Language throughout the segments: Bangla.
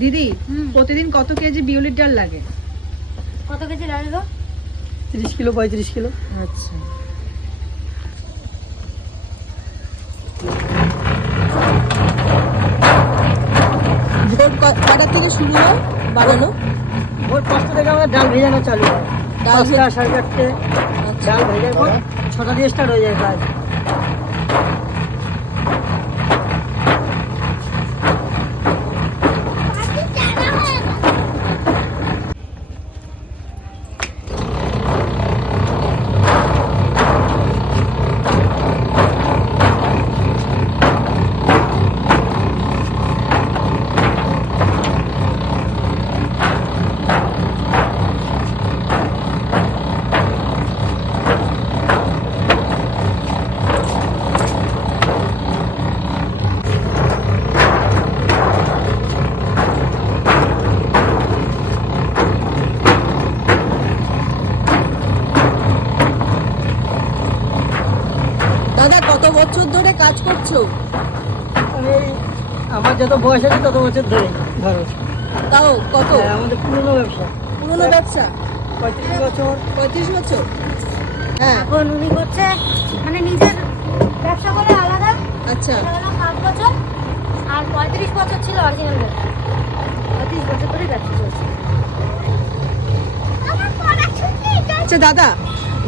দিদি প্রতিদিন কত কেজি বিউলির ডাল লাগে? কত কেজি লাগে গো? 30 কিলো 35 কিলো। আচ্ছা, ভোর কটা থেকে শুরু হয় বানানো? ভোর 5টা থেকে আমরা ডাল ভেজানো চালু হয়। ডাল 5টা 4:30 ডাল ভেজার পর 6টা দিয়ে স্টার্ট হয়ে যায় কাজ। দাদা কত বছর ধরে কাজ করছো? আমি আমার যত বয়স আছে তত বছর ধরে ধরো। তাও কত? হ্যাঁ, আমাদের পুরনো ব্যবসা। পুরনো ব্যবসা 35 বছর। 35 বছর। হ্যাঁ, এখন উনি করছে মানে নিজের ব্যবসা করে আলাদা, আচ্ছা। এটা হলো 7 বছর, আর 35 বছর ছিল অরিজিনাল ব্যবসা। 35 বছর ধরে ব্যবসা চলছে। আচ্ছা দাদা,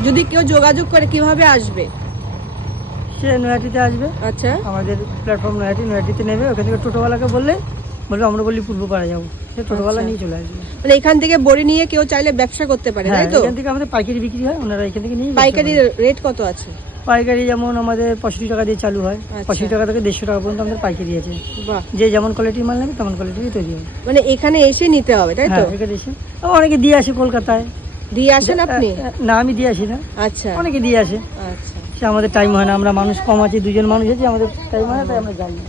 যদি কেউ যোগাযোগ করে কিভাবে আসবে? সে নয়াটিতে আসবে, আচ্ছা, আমাদের প্ল্যাটফর্ম নয়াটিতে নেবে। ওখান থেকে টোটোওয়ালাকে বললে আমরা বলি পূর্বপাড়া যাবো, সে টোটোওয়ালা আচ্ছা। নিয়ে চলে আসবে। মানে এখান থেকে বড়ি নিয়ে কেউ চাইলে ব্যবসা করতে পারে, হ্যাঁ, তাই তো? এখান থেকে আমাদের পাইকারি বিক্রি হয়, ওনারা এখান থেকে নিয়ে পাইকারি রেট কত আছে? পাইকারি যেমন আমাদের 65 টাকা দিয়ে চালু হয়। আচ্ছা। 65 টাকা থেকে 150 টাকা পর্যন্ত আমাদের পাইকারি আছে। বাহ, যে যেমন কোয়ালিটির মাল নেবে তেমন কোয়ালিটিরই তৈরি হয়। মানে এখানে এসে নিতে হবে, তাই তো? হ্যাঁ, এখানে এসে আবার অনেকে দিয়ে আসে কলকাতায়। দিয়ে আসেন আপনি? না, আমি দিয়ে আসি না, আচ্ছা, অনেকে দিয়ে আসে। আচ্ছা। সে আমাদের টাইম হয় না, আমরা মানুষ কম আছি, দুজন মানুষ আছি, আমাদের টাইম হয় না, তাই আমরা যাই না।